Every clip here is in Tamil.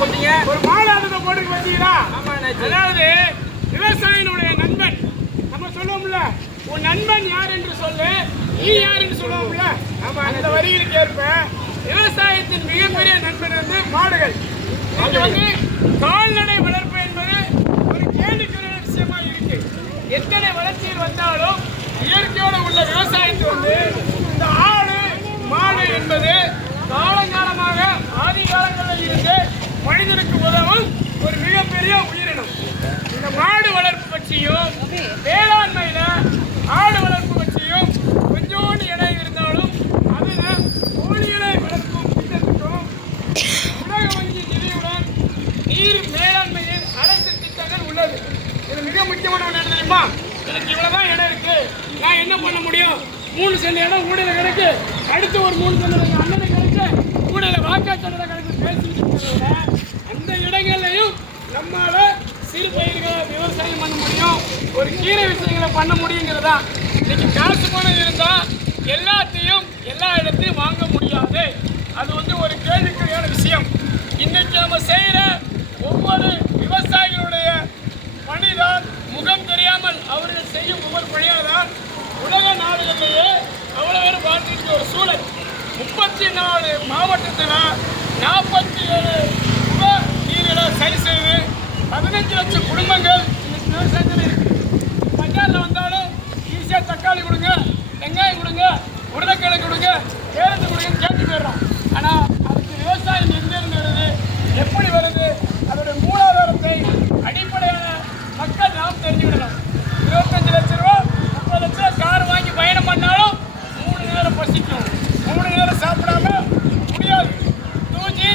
போட்டீங்க. ஒரு மாடாதத்தை போட்டு அண்ணாச்சி அதாவது விவசாயினுடைய நண்பன் நம்ம சொல்லுவோம்ல உன் நண்பன் யார் என்று சொல்லு நீ யார் என்று சொல்லுவோம்ல? ஆமா அந்த வரிகளுக்கு ஏற்ப விவசாயத்தின் மிகப்பெரிய நண்பன் வந்து மாடுகள். இங்க வந்து கால்நடை வளர்ப்பு என்பது ஒரு கேள்விக்குரிய விஷயமா இருக்கு. எத்தனை வளர்ச்சியில் வந்தாலும் இயற்கையோடு உள்ள விவசாயத்தை வந்து இந்த ஆடு மிகப்பெரிய உயிரினம். இந்த மாடு வளர்ப்பு பற்றியும் வேளாண்மையில ஆடு வளர்ப்பு பற்றியும் கொஞ்சோண்டு இடம் இருந்தாலும் அதுல கோழிகளை வளர்க்கும் திட்டத்துக்கும் உலக வங்கி நிதியுடன் நீர் மேலாண்மையில் அரசு திட்டங்கள் உள்ளது. இது மிக முக்கியமான ஒன்று தெரியுமா? எனக்கு இவ்வளவுதான் இடம் இருக்கு. நான் என்ன பண்ண முடியும்? மூணு சென்ட் இடம் ஊடையில கிடக்கு. அடுத்து ஒரு மூணு சென்ட் எங்க அண்ணனுக்கு கிடக்கு ஊடையில வாக்காச்சண்டை கிடக்கு. பேசிட்டு நம்மால சிறு பயிர்களை விவசாயம் பண்ண முடியும் ஒரு கீரை விஷயங்களை பண்ண முடியுங்கிறதா இன்னைக்கு காசு பணம் இருந்தா எல்லாத்தையும் எல்லா இடத்தையும் வாங்க முடியாது. அது வந்து ஒரு கேள்விக்குரியான விஷயம். இன்னைக்கு நம்ம செய்யற ஒவ்வொரு விவசாயிகளுடைய பணிதான். முகம் தெரியாமல் அவர்கள் செய்யும் ஒவ்வொரு பணியாதான் உலக நாடுகளிலேயே அவ்வளவு பேர் வாழ்ந்துட்டு ஒரு சூழல். முப்பத்தி நாலு மாவட்டத்தில் நாற்பத்தி லட்சம் குடும்பங்கள் இன்னைக்கு விவசாயத்தில் இருக்கு பஞ்சாரில் வந்தாலும் ஈஸியாக தக்காளி கொடுங்க வெங்காயம் கொடுங்க உருளைக்கிழங்கு கொடுங்க கேரட்டு கொடுங்கன்னு கேட்டு போயிடுறோம். ஆனால் அதுக்கு விவசாயம் எங்கேருந்து வருது எப்படி வருது அதோட மூலாதாரத்தை அடிப்படையான மக்கள் நாம் தெரிஞ்சுக்கிடணும். இருபத்தஞ்சு லட்ச ரூபா முப்பது லட்ச ரூபா கார் வாங்கி பயணம் பண்ணாலும் மூணு நேரம் பசிக்கும். மூணு நேரம் சாப்பிடாம முடியாது two G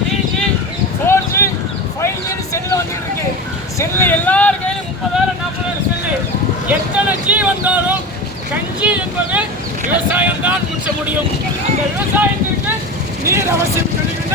three G four G five G cell வந்துட்டு இருக்கு செல்லு எல்லார் கையிலும் முப்பதாயிரம் நாற்பதாயிரம் செல்லு. எத்தனை ஜி வந்தாலும் கஞ்சி என்பது விவசாயம் தான் முடிச்ச முடியும். அந்த விவசாயத்திற்கு நீர் அவசியம் சொல்லுகின்ற